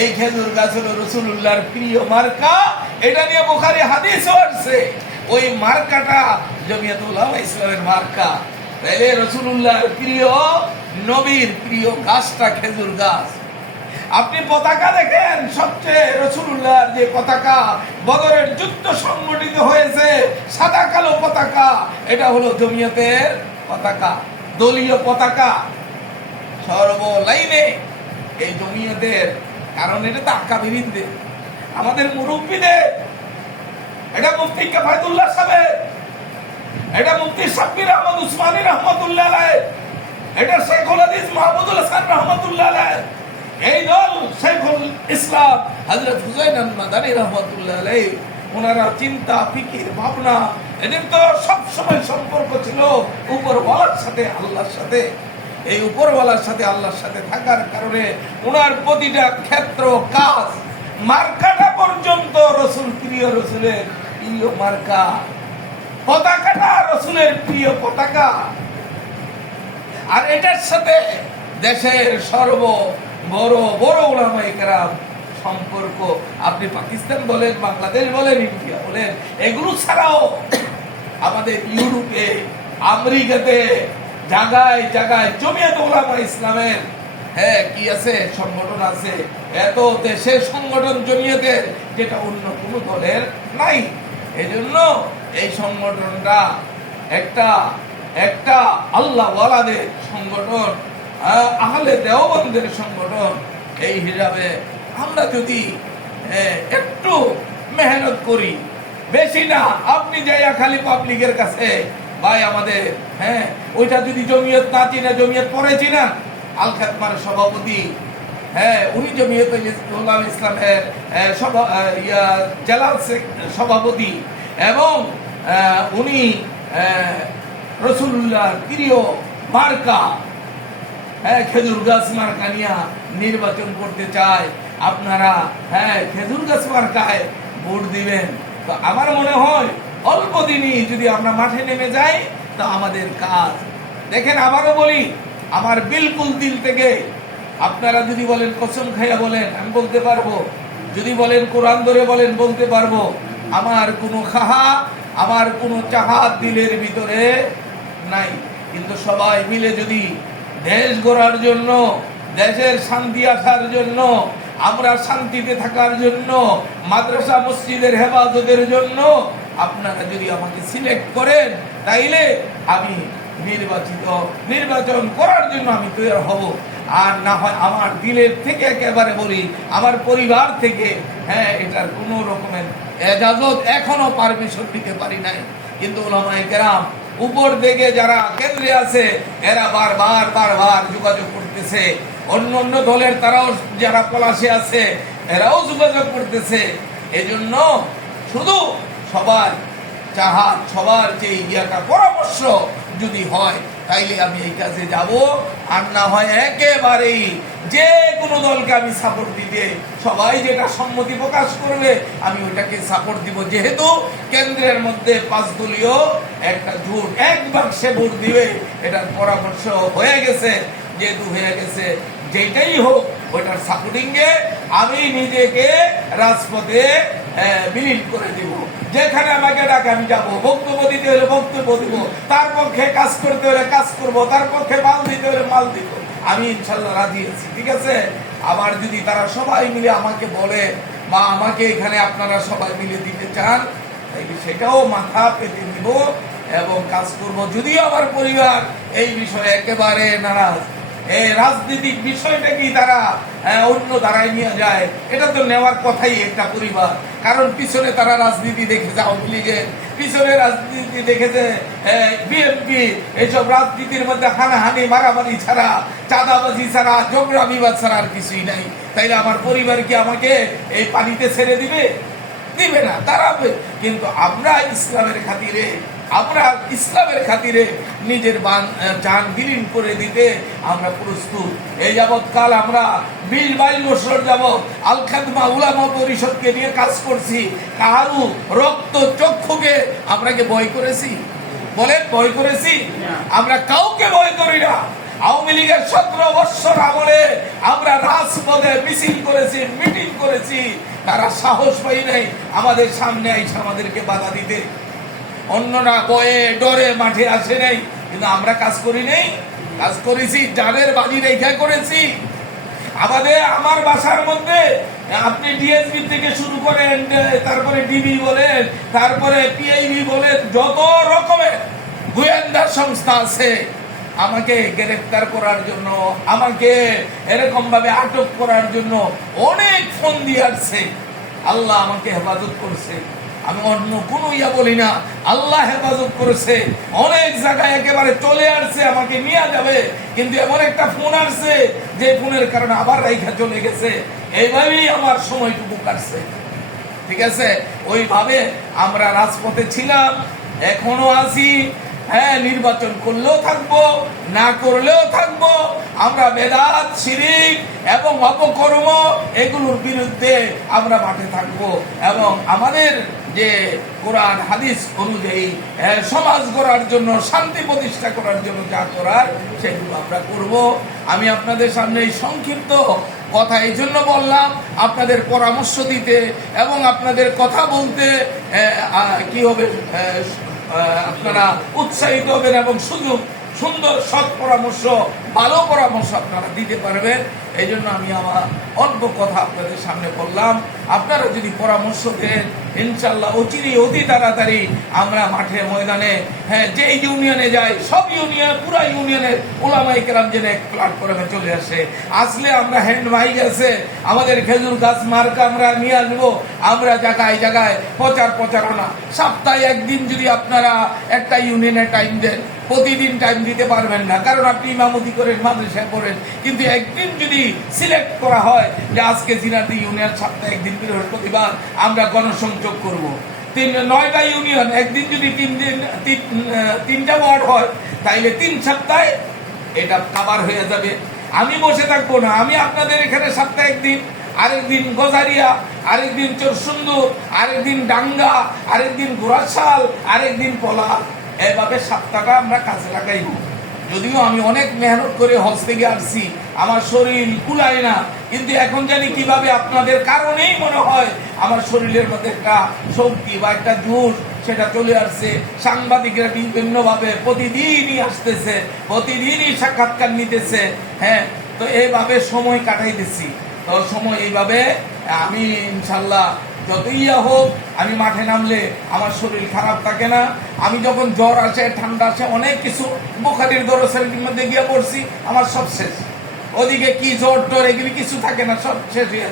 এই খেজুর গাছ হলো রাসূলুল্লাহর প্রিয় মার্কা। এটা নিয়ে বুখারী হাদিসও আছে। ওই মার্কাটা জমিয়তুল উলামা ইসলামের মার্কা। তাহলে রাসূলুল্লাহর প্রিয়, নবীর প্রিয় গাছটা খেজুর গাছ। আপনি পতাকা দেখেন, সবচেয়ে রাসূলুল্লাহর যে পতাকা, বদরের যুদ্ধ সংগঠিত হয়েছে, সাদা কালো পতাকা, এটা হলো জমিয়তের পতাকা, দলীয় পতাকা সর্বলাইনে এই জমিয়তের। কারণ এটা তো আকাবিরিনদের, আমাদের মুরব্বীদের। এটা মুফতি কিফায়াতুল্লাহ সাহেব, এটা মুফতি সাব্বির আহমদ উসমানী রহমাতুল্লাহ আলাইহি, এটা শেখুল হাদিস মাহমুদুল হাসান রহমাতুল্লাহ আলাইহি, এই দল শেখুল ইসলাম হযরত হুসাইন আল মাদানী রহমাতুল্লাহ আলাইহি। ওনারা চিন্তা, ফিকির, ভাবনা, এদের তো সব সময় সম্পর্ক ছিল উপরওয়ালার সাথে, আল্লাহর সাথে। এই উপরওয়ালার সাথে, আল্লাহর সাথে থাকার কারণে ওনার প্রতিটা ক্ষেত্র, কাজ, মার্কাটা পর্যন্ত রসুল প্রিয়, রসুলের প্রিয় মার্কা, পতাকাটা রসুলের প্রিয় পতাকা। আর এটার সাথে দেশের সর্ব বড় বড় উলামায়ে কেরাম সম্পর্ক। আপনি পাকিস্তান বলেন, বাংলাদেশ বলেন, ইন্ডিয়া বলেন, এগুলো ছাড়াও আমাদের ইউরোপে, আমেরিকাতে জায়গায় জায়গায় জমিয়তুল উলামা ইসলামের কি আছে, সংগঠন আছে। এত দেশের সংগঠন জমিয়তের, যেটা অন্য কোনো দলের নাই। এজন্য এই সংগঠনটা একটা একটা আল্লাহ ওয়ালাদের সংগঠন, আহলে দেওবন্দের সংগঠন। এই হিসাবে আমরা যদি একটু মেহনত করি, বেশি না, আপনি যাইয়া খালি পাবলিকের কাছে, ভাই আমাদের ওইটা যদি জমিয়ত না চিনা, জমিয়ত পরে চিনা, আল খাতমার সভাপতি, উনি জমিয়ত উলামা ইসলামের জেলা সভাপতি, এবং উনি রাসূলুল্লাহর প্রিয় মার্কা খেজুর গাছ মার্কা নিয়ে নির্বাচন করতে চায়। আপনারা খেজুর গাছ মার্কায় ভোট দিবেন। তো আমার মনে হয় অল্প দিনই যদি আমরা মাঠে নেমে যাই, তো আমাদের কাজ। দেখেন, আবারও বলি, আমার বিলকুল দিল থেকে, আপনারা যদি বলেন কসম খাইয়া বলেন, আমি বলতে পারবো। যদি বলেন কোরআন ধরে বলেন, বলতে পারবো। আমার কোনো খাহা, আমার কোনো চাহাত দিলের ভিতরে নাই। কিন্তু সবাই মিলে যদি দেশ গড়ার জন্য, দেশের শান্তি আসার জন্য, আমরা শান্তিতে থাকার জন্য, মাদ্রাসা মসজিদের হেফাজতের জন্য আপনারা যদি আমাকে সিলেক্ট করেন, তাইলে আমি নির্বাচন করার জন্য আমি তৈরি হব। আর না হয় আমার দিলের থেকে একেবারে বলি, আমার পরিবার থেকে এটার কোনো রকমের এজাজত এখনো পারমিশন দিতে পারি নাই। কিন্তু উলামায়ে কেরাম উপর দিকে যারা কেন্দ্রে আছে, এরা বারবার যোগাযোগ করতেছে। অন্য অন্য দলের তারাও যারা পলাশে আছে, এরাও যোগাযোগ করতেছে। এজন্য শুধু সবার চাহাত, সবার যে পরামর্শ যদি হয়, তাইলে আমি এই কাজে যাব। আর না হয় একেবারেই যে কোনো দলকে আমি সাপোর্ট দিতে, সবাই যেটা সম্মতি প্রকাশ করবে আমি ওইটাকে সাপোর্ট দিব। যেহেতু কেন্দ্রের মধ্যে 5 দলীয় একটা জোট, এক বাক্সে ভোট দিবে, এটার পরামর্শ হয়ে গেছে। যেহেতু হয়ে গেছে, যেটাই হোক ওইটার সাপোর্টিংয়ে আমি নিজেকে রাজপথে বিলীন করে দিব। যেখানে আমাকে ডাকে আমি যাবো, বক্তব্য দিতে হলে বক্তব্য দিব, তার পক্ষে কাজ করতে হলে কাজ করব, তার পক্ষে মাল দিতে হলে মাল দিব। আমি ইনশাল্লাহ রাজি আছি, ঠিক আছে। আবার যদি তারা সবাই মিলে আমাকে বলে, বা আমাকে এখানে আপনারা সবাই মিলে দিতে চান, তাইলে সেটাও মাথা পেতে নিব এবং কাজ করব। যদিও আমার পরিবার এই বিষয়ে একেবারে নারাজ। এই রাজনৈতিক বিষয়টা কি তারা অন্য ধারায় নিয়ে যায়, এটা তো নেওয়ার কথাই একটা পরিবার। কারণ পিছনে তারা রাজনীতি দেখেছে, আওয়ামী লীগের পিছনে রাজনীতি দেখেছে, বিএনপি, এইসব রাজনীতির মধ্যে হানাহানি, মারামারি ছাড়া, চাঁদাবাজি ছাড়া, ঝগড়া বিবাদ ছাড়া আর কিছুই নাই। তাইলে আমার পরিবার কি আমাকে এই পানিতে ছেড়ে দিবে? দিবে না, দাঁড়াবে। কিন্তু আমরা ইসলামের খাতিরে নিজের জান বিলীন করে দিতে আমরা প্রস্তুত। এই যাবৎকাল আমরা 20-22 বছর যাবৎ আল খাতমা উলামা পরিষদকে নিয়ে কাজ করছি। কারু রক্ত চক্ষুকে আমরা কি ভয় করেছি? বলেন, ভয় করেছি? আমরা কাউকে ভয় করি না। আওয়ামী লীগের 17 বছর আমলে আমরা রাজপথে মিছিল করেছি, মিটিং করেছি, তারা সাহস পাই নাই আমাদের সামনে আইসা আমাদেরকে বাধা দিতে। অন্যরা ভয়ে ডরে মাঠে আসে নাই, কিন্তু আমরা কাজ করি নাই, কাজ করেছি, যাদের বাজি রেখা করেছি। আমার বাসার মধ্যে আপনি ডিএসবি থেকে শুরু করেন, তারপরে ডিবি বলেন, তারপরে পিআইবি বলেন, যত রকমের গোয়েন্দা সংস্থা আছে আমাকে গ্রেফতার করার জন্য, আমাকে এরকম ভাবে আটক করার জন্য অনেক ফোন দিয়ে আসছে। আল্লাহ আমাকে হেফাজত করছে, আমি অন্য কোনো বলি না, আল্লাহ হেফাজত করেছে। অনেক জায়গায় একেবারে চলে আসছে আমাকে নিয়ে যাবে, কিন্তু এমন একটা ফোন আসছে যে ফোনের কারণে আবার রাইখা চলে গেছে। এইভাবেই আমার সময়টুকু কাটছে। ঠিক আছে, ওইভাবে আমরা রাজপথে ছিলাম, এখনো আছি। হ্যাঁ, নির্বাচন করলেও থাকবো, না করলেও থাকবো। আমরা বেদাত, শিরিক এবং অপকর্ম এগুলোর বিরুদ্ধে আমরা মাঠে থাকবো, এবং আমাদের যে কোরআন হাদিস অনুযায়ী সমাজ গড়ার জন্য, শান্তি প্রতিষ্ঠা করার জন্য যা করার সেগুলো আমরা করব। আমি আপনাদের সামনে এই সংক্ষিপ্ত কথা এই জন্য বললাম, আপনাদের পরামর্শ দিতে এবং আপনাদের কথা বলতে কি হবে, আপনারা উৎসাহিত হবেন এবং সুন্দর সৎ পরামর্শ, ভালো পরামর্শ আপনারা দিতে পারবেন। এই জন্য আমি আমার অল্প কথা আপনাদের সামনে বললাম। আপনারা যদি পরামর্শ দেন, ইনশাল্লাহ অতি তাড়াতাড়ি আমরা মাঠে ময়দানে, হ্যাঁ, যে ইউনিয়নে যাই, সব ইউনিয়ন, পুরা ইউনিয়নের ওলামায়ে কেরাম যেন এক প্ল্যাটফর্মে চলে আসলে আমরা হ্যান্ড মাইক আছে, আমাদের খেজুর গাছ মার্কা আমরা নিয়ে আসবো। আমরা জায়গায় জায়গায় প্রচারণা, সপ্তাহে একদিন যদি আপনারা একটা ইউনিয়নে টাইম দেন, প্রতিদিন টাইম দিতে পারবেন না, কারণ আপনি ইমামতি করেন, মাদ্রাসায় পড়েন, কিন্তু একদিন যদি সিলেক্ট করা হয় যে আজকে জিনাদি ইউনিয়ন সপ্তাহে একদিন বৃহস্পতিবার আমরা গণসংযোগ করব, 9টা ইউনিয়ন, একদিন যদি 3টা ওয়ার্ড হয়, তাইলে 3 সপ্তাহে এটা কভার হয়ে যাবে। আমি বসে থাকবো না, আমি আপনাদের এখানে সপ্তাহে একদিন, আরেকদিন গজারিয়া, আরেকদিন চরসুন্দর, আরেকদিন ডাঙ্গা, আরেকদিন ঘোড়াশাল, আরেকদিন পলা, এভাবে সপ্তাহটা আমরা কাজে লাগাইব। যদিও আমি অনেক মেহনত করে হজ থেকে আসছি, আমার শরীর কুলায় না, কিন্তু এখন জানি কিভাবে আপনাদের কারণেই মনে হয় আমার শরীরের মধ্যে একটা শক্তি বা একটা জোর সেটা চলে আসছে। সাংবাদিকরা বিভিন্ন ভাবে প্রতিদিনই আসতেছে, প্রতিদিনই সাক্ষাৎকার নিতেছে। হ্যাঁ, তো এইভাবে সময় কাটাইতেছি। তো সময় এইভাবে আমি ইনশাল্লাহ যতই হোক, আমি মাঠে নামলে আমার শরীর খারাপ থাকে না। আমি যখন জ্বর আসে, ঠান্ডা আসে, অনেক কিছু বুখারীর দরসের মধ্যে গিয়ে পড়ছি, আমার সব শেষ। ওদিকে কি জ্বর টর এগুলি কিছু থাকে না, সব শেষ হয়ে